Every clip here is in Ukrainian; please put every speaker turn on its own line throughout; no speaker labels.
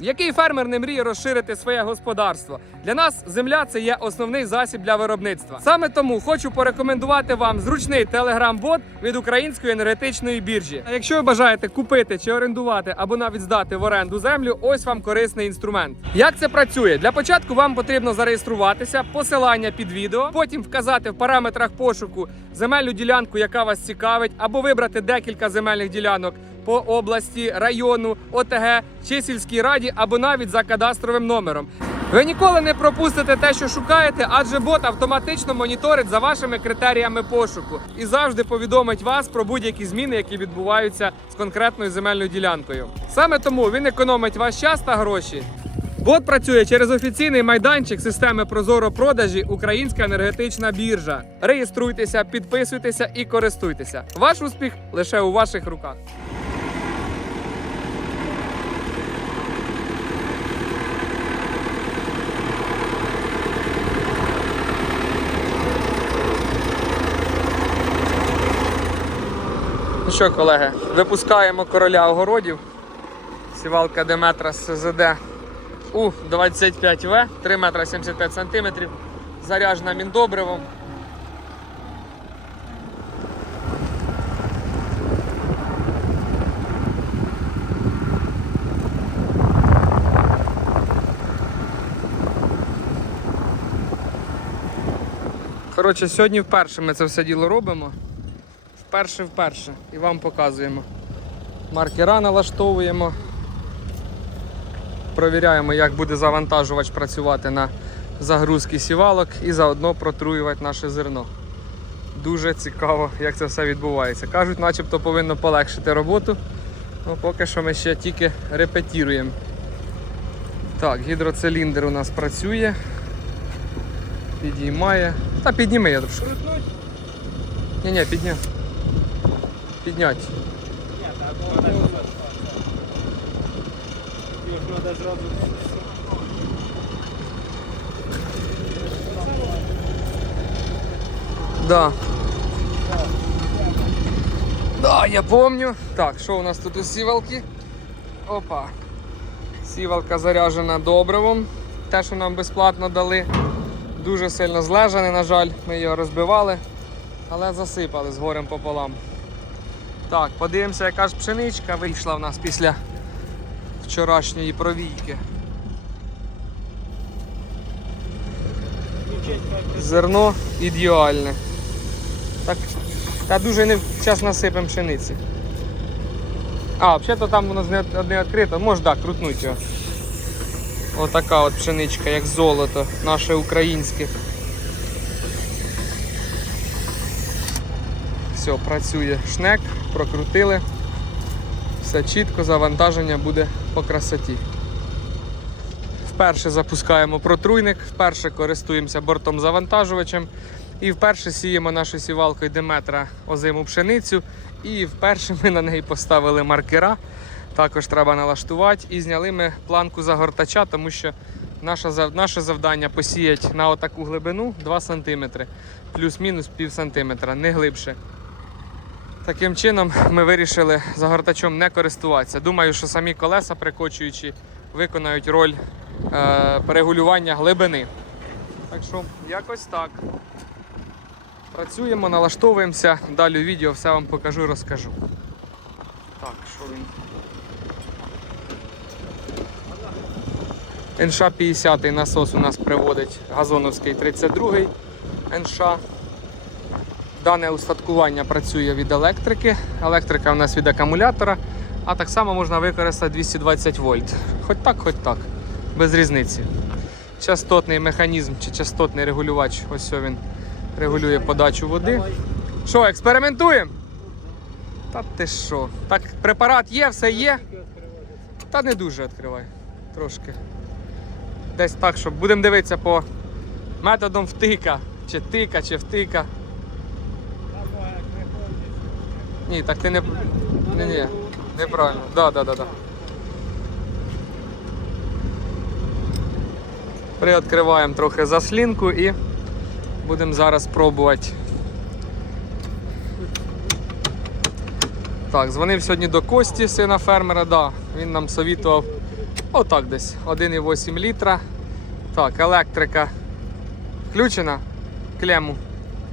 Який фермер не мріє розширити своє господарство? Для нас земля це є основний засіб для виробництва. Саме тому хочу порекомендувати вам зручний телеграм-бот від української енергетичної біржі. А якщо ви бажаєте купити чи орендувати або навіть здати в оренду землю, ось вам корисний інструмент. Як це працює? Для початку вам потрібно зареєструватися, посилання під відео, потім вказати в параметрах пошуку земельну ділянку, яка вас цікавить, або вибрати декілька земельних ділянок по області, району, ОТГ чи сільській раді, або навіть за кадастровим номером. Ви ніколи не пропустите те, що шукаєте, адже бот автоматично моніторить за вашими критеріями пошуку і завжди повідомить вас про будь-які зміни, які відбуваються з конкретною земельною ділянкою. Саме тому він економить ваш час та гроші. Бот працює через офіційний майданчик системи Прозоро продажі Українська енергетична біржа. Реєструйтеся, підписуйтеся і користуйтеся. Ваш успіх лише у ваших руках. Ну що, колеги, випускаємо короля огородів. Сівалка Деметра СЗД у 25В, 3 метра 75 сантиметрів, заряджена міндобривом. Коротше, сьогодні вперше ми це все діло робимо. Вперше вперше. І вам показуємо. Маркера налаштовуємо. Провіряємо, як буде завантажувач працювати на загрузки сівалок і заодно протруювати наше зерно. Дуже цікаво, як це все відбувається. Кажуть, начебто повинно полегшити роботу. Ну, поки що ми ще тільки репетіруємо. Так, гідроциліндр у нас працює. Підіймає. Та підніми я трошки. Ні, ні, підняв. Піднять. Да. Да, я помню. Так, що у нас тут у сівалки? Опа. Сівалка заряджена добривом. Те, що нам безплатно дали. Дуже сильно злежане, на жаль, ми його розбивали, але засипали з горем пополам. Так, подивимося, яка ж пшеничка вийшла в нас після вчорашньої провійки. Зерно ідеальне. Так, та дуже не час насипемо пшениці. А, взагалі-то там не, не відкрито, може так, крутнуть його. Отака от пшеничка, як золото, наше українське. Все, працює шнек, прокрутили. Все чітко, завантаження буде по красоті. Вперше запускаємо протруйник, вперше користуємося бортом завантажувачем. І вперше сіємо нашою сівалкою Деметра озиму пшеницю. І вперше ми на неї поставили маркера. Також треба налаштувати. І зняли ми планку загортача, тому що наше завдання посіяти на отаку глибину 2 см, плюс-мінус пів сантиметра, не глибше. Таким чином ми вирішили загортачом не користуватися. Думаю, що самі колеса, прикочуючи, виконають роль е, перегулювання глибини. Так що, якось так. Працюємо, налаштовуємося. Далі у відео все вам покажу, і розкажу. Так, що він? НШ 50 насос у нас приводить газоновський 32 НШ. Дане устаткування працює від електрики. Електрика у нас від акумулятора, а так само можна використати 220 вольт. Хоч так, хоч так, без різниці. Частотний механізм чи частотний регулювач, ось він регулює подачу води. Що, експериментуємо? Та ти що? Так, препарат є, все є. Та не дуже відкривай. Трошки. Десь так, щоб будемо дивитися по методом втика. Чи тика, чи втика. Ні, так ти не. Ні, ні, неправильно. Да, да, да, да. Приоткриваємо трохи заслінку і будемо зараз пробувати. Так, дзвонив сьогодні до Кості, сина фермера, да. Він нам совітував Отак десь. 1,8 літра. Так, електрика включена. Клему.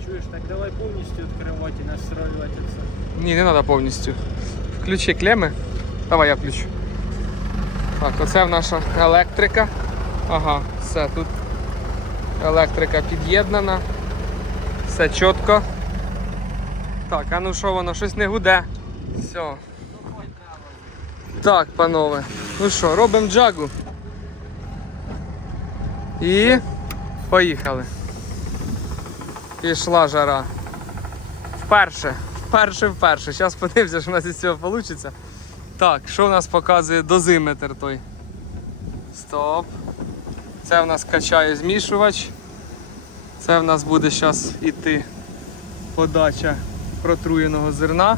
Чуєш, так давай повністю відкривати і настроювати це.
Ні, не треба повністю. Включи клеми. Давай я включу. Так, оце в наша електрика. Ага, все тут. Електрика під'єднана. Все чітко. Так, а ну що воно, щось не гуде. Все. Так, панове. Ну що, робимо джагу. І поїхали. Пішла жара. Вперше. Вперше, вперше. Зараз подивимося, що у нас із цього вийде. Так, що у нас показує дозиметр той? Стоп. Це в нас качає змішувач. Це в нас буде зараз іти подача протруєного зерна.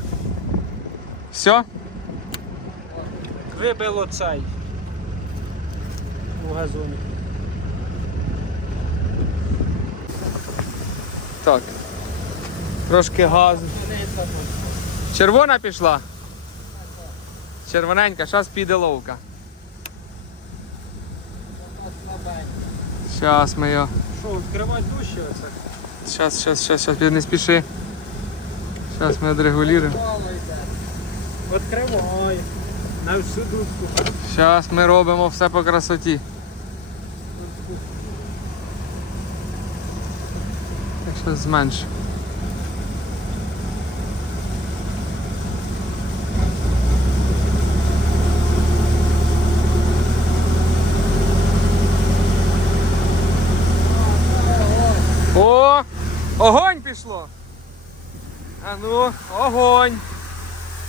Все?
Вибило цей у газоні.
Так. Трошки газу. Червона пішла? Червоненька, зараз піде ловка. Зараз ми його.
Що, відкривати дужче оце?
Сейчас, сейчас, сейчас, сейчас, не спіши. Зараз ми відрегулюємо.
Відкривай. На всю дудку.
Зараз ми робимо все по красоті. Я щось зменшу. О! Огонь пішло! А ну, огонь!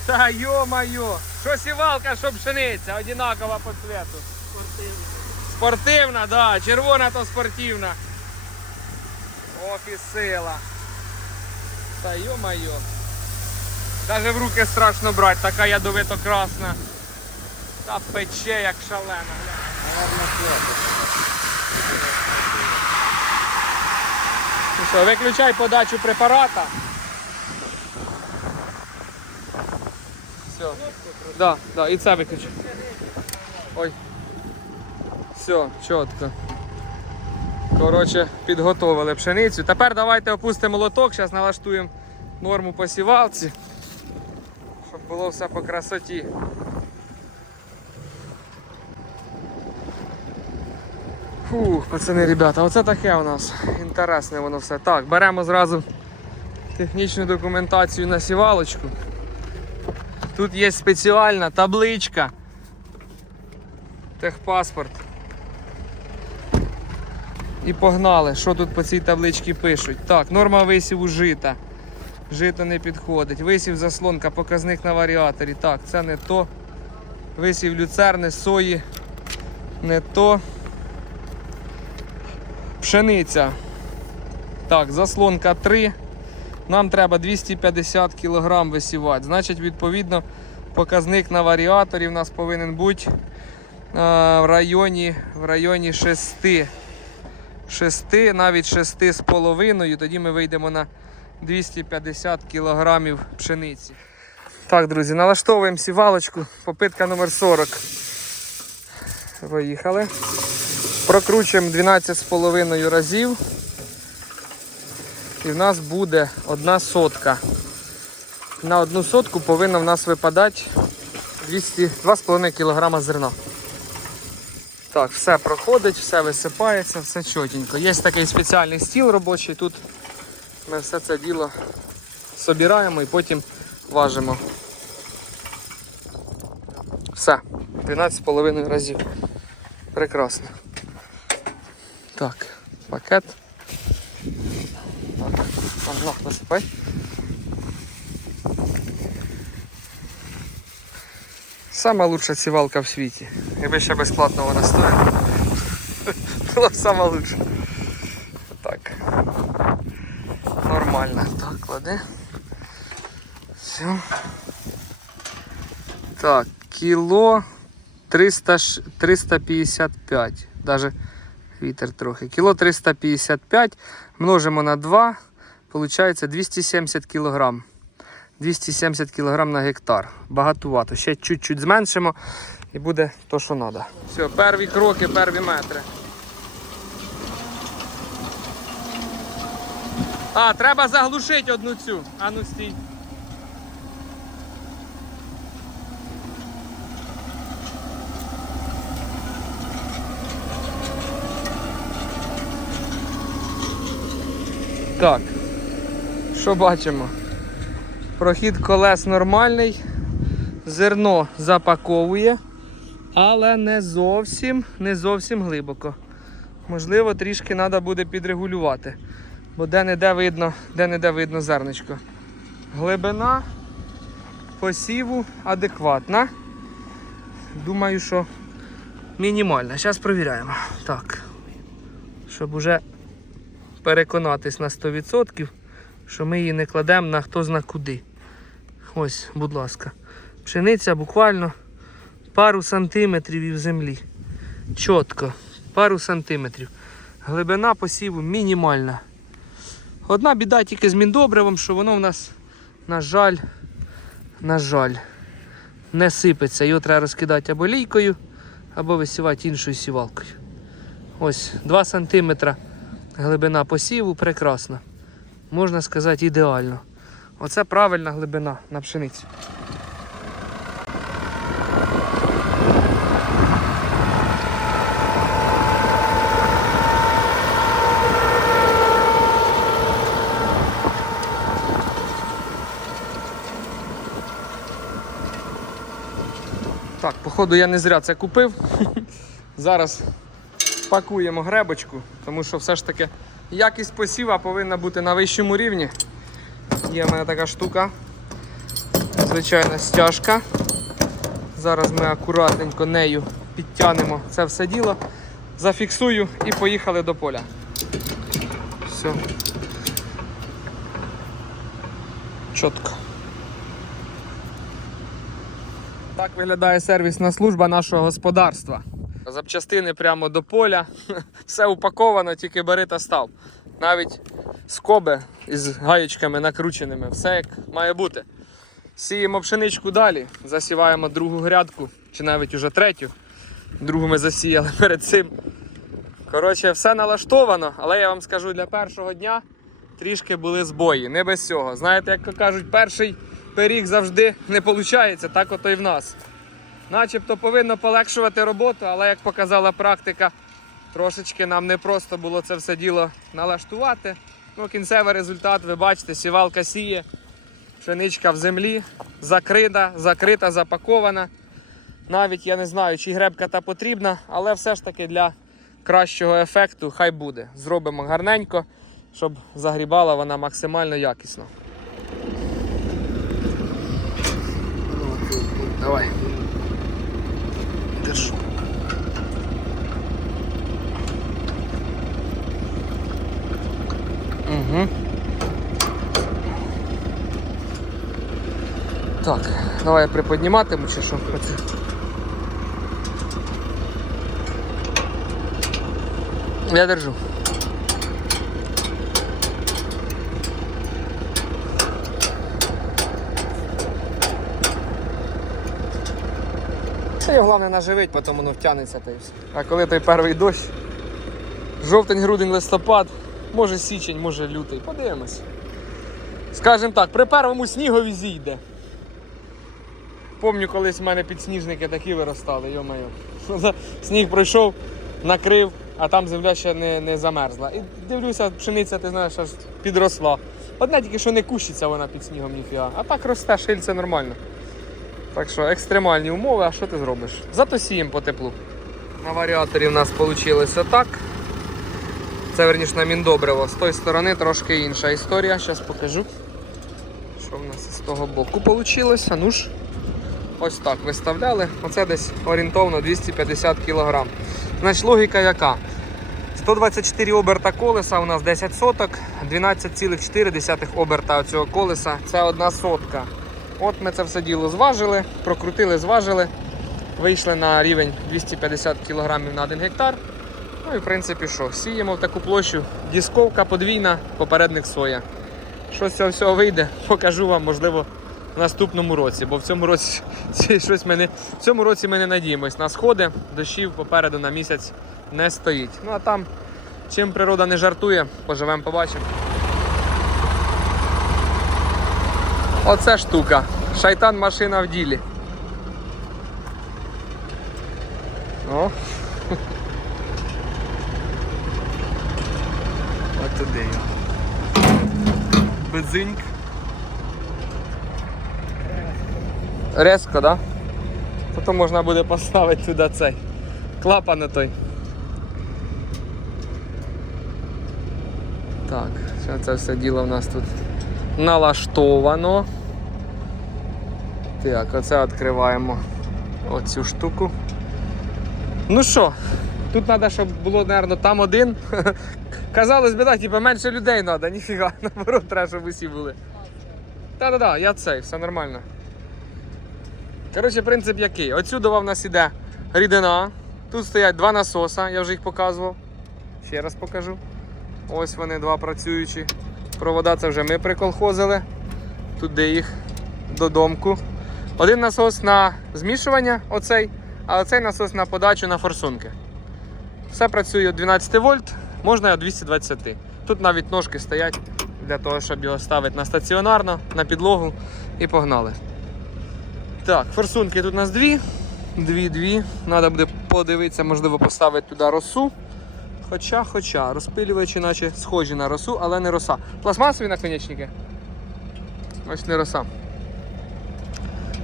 Та йо-моє! Що сівалка, що пшениця, одинакова по цвету. Спортивна, да, червона то спортивна. Ох і сила. Та йо-моє. Даже в руки страшно брати, така ядовито красна. Та пече як шалена. Ну що, виключай подачу препарата. Все. Да, да, і це виключи. Ой. Все, чітко. Коротше, підготовили пшеницю. Тепер давайте опустимо лоток, зараз налаштуємо норму посівалці. Щоб було все по красоті. Фух, пацани, ребята, оце таке у нас. Інтересне воно все. Так, беремо зразу технічну документацію на сівалочку. Тут є спеціальна табличка. Техпаспорт. І погнали. Що тут по цій табличці пишуть? Так, норма висіву жита. Жито не підходить. Висів заслонка, показник на варіаторі. Так, це не то. Висів люцерни, сої. Не то. Пшениця. Так, заслонка 3. Нам треба 250 кг висівати. Значить, відповідно, показник на варіаторі у нас повинен бути е, в районі, в районі 6. 6, навіть 6 з половиною. Тоді ми вийдемо на 250 кг пшениці. Так, друзі, налаштовуємо сівалочку. Попитка номер 40. Поїхали. Прокручуємо 12,5 разів. І в нас буде одна сотка. На одну сотку повинно в нас випадати 202,5 кг зерна. Так, все проходить, все висипається, все чотенько. Є такий спеціальний стіл робочий, тут ми все це діло собираємо і потім важимо. Все, 12,5 разів. Прекрасно. Так, пакет. Так, погнав насипай. Сама лучша сівалка в світі. Якби ще безплатно вона стоїла. Була б сама лучша. Так. Нормально. Так, клади. Все. Так, кіло 300, 355. Даже вітер трохи. Кіло 355 множимо на 2. Получається 270 кілограм. 270 кг на гектар. Багатувато. Ще чуть-чуть зменшимо. і буде то, що треба. Все, перві кроки, перві метри. А, треба заглушити одну цю. А ну стій. Так. Що бачимо? Прохід колес нормальний. Зерно запаковує, але не зовсім, не зовсім глибоко. Можливо, трішки треба буде підрегулювати. Бо де-не-де видно, де-не-де видно зерничко. Глибина посіву адекватна. Думаю, що мінімальна. Зараз перевіряємо. Так. Щоб уже переконатись на 100%, що ми її не кладемо на хто зна куди. Ось, будь ласка. Пшениця буквально пару сантиметрів і в землі. Чітко, пару сантиметрів. Глибина посіву мінімальна. Одна біда тільки з міндобривом, що воно в нас, на жаль, на жаль, не сипеться. Його треба розкидати або лійкою, або висівати іншою сівалкою. Ось 2 см глибина посіву прекрасна. Можна сказати, ідеально. Оце правильна глибина на пшениці. Так, походу я не зря це купив. Зараз пакуємо гребочку, тому що все ж таки якість посіва повинна бути на вищому рівні. Є в мене така штука. Звичайна стяжка. Зараз ми акуратненько нею підтягнемо це все діло, зафіксую і поїхали до поля. Все. Чітко. Так виглядає сервісна служба нашого господарства. Запчастини прямо до поля. Все упаковано, тільки бери та став. Навіть скоби із гаєчками накрученими. Все як має бути. Сіємо пшеничку далі, засіваємо другу грядку, чи навіть уже третю. Другу ми засіяли перед цим. Коротше, все налаштовано, але я вам скажу, для першого дня трішки були збої. Не без цього. Знаєте, як кажуть, перший пиріг завжди не виходить, так ото і в нас. Начебто повинно полегшувати роботу, але як показала практика, трошечки нам не просто було це все діло налаштувати. Ну, кінцевий результат, ви бачите, сівалка сіє, пшеничка в землі, закрита, закрита, запакована. Навіть я не знаю, чи гребка та потрібна, але все ж таки для кращого ефекту хай буде. Зробимо гарненько, щоб загрібала вона максимально якісно. Давай. Держу. Угу. Так, давай я приподніматиму чи що? Оце. Я держу. Це його головне наживить, потім воно втягнеться та й все. А коли той перший дощ, жовтень, грудень, листопад, може січень, може лютий, подивимось. Скажем так, при першому снігові зійде. Помню, колись в мене підсніжники такі виростали, йо-моє. Сніг пройшов, накрив, а там земля ще не, не замерзла. І дивлюся, пшениця, ти знаєш, аж підросла. Одне тільки, що не кущиться вона під снігом ніфіга. А так росте, шильце нормально. Так що екстремальні умови, а що ти зробиш? Зато сіємо по теплу. На варіаторі в нас вийшло отак. Це верніше на міндобриво. З тої сторони трошки інша історія. Зараз покажу. Що в нас з того боку вийшло. Ну ж, ось так виставляли. Оце десь орієнтовно 250 кг. Значить, логіка яка? 124 оберта колеса у нас 10 соток, 12,4 оберта цього колеса це одна сотка. От ми це все діло зважили, прокрутили, зважили, вийшли на рівень 250 кг на 1 гектар. Ну і в принципі що, сіємо в таку площу, дісковка подвійна, попередник соя. Що з цього всього вийде, покажу вам, можливо, в наступному році, бо в цьому році щось ми не, в цьому році ми не надіємось на сходи, дощів попереду на місяць не стоїть. Ну а там, чим природа не жартує, поживемо, побачимо. Оце штука. Шайтан машина в ділі. О. туди його. Резко, да? Потім можна буде поставити туди цей клапан той. Так, що це все діло в нас тут налаштовано. Так, оце відкриваємо оцю штуку. Ну що, тут треба, щоб було, мабуть, там один. Казалось би, так, типу, менше людей треба, ніфіга, наоборот, треба, щоб усі були. Та-да-да, я цей, все нормально. Коротше, принцип який? Отсюди в нас іде рідина. Тут стоять два насоса, я вже їх показував. Ще раз покажу. Ось вони два працюючі. Провода це вже ми приколхозили. Туди їх додомку. Один насос на змішування, оцей, а оцей насос на подачу на форсунки. Все працює 12 вольт, можна 220. Тут навіть ножки стоять для того, щоб його ставити на стаціонарно, на підлогу і погнали. Так, форсунки тут у нас дві. Дві-дві. Треба буде подивитися, можливо, поставити туди росу. Хоча, хоча, розпилювачі наче схожі на росу, але не роса. Пластмасові наконечники. Ось не роса.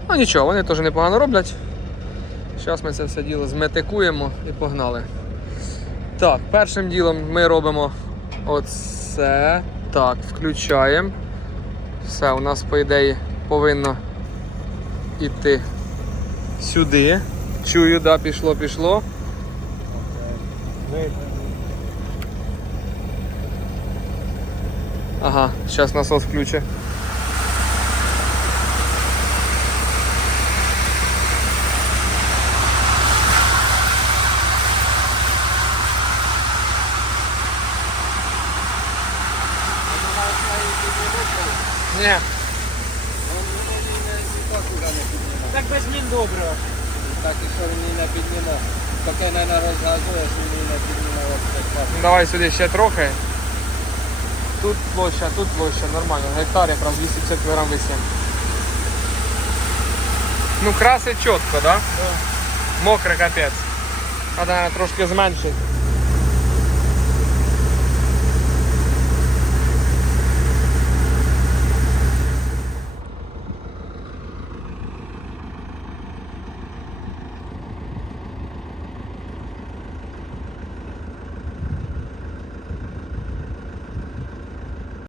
Ну нічого, вони теж непогано роблять. Зараз ми це все діло зметикуємо і погнали. Так, першим ділом ми робимо оце. Так, включаємо. Все, у нас, по ідеї, повинно іти сюди. Чую, да, пішло, пішло. Ага, зараз насос включить. Ні,
Так без мін добре.
Так і що він не підніме. Таке не розгазує, що він не так.
ну давай сюди ще трохи. Тут площа, тут площа, нормально. Гектар якраз 250 кг висім. Ну красить чітко, да?
Да.
Мокре капець. Треба трошки зменшити.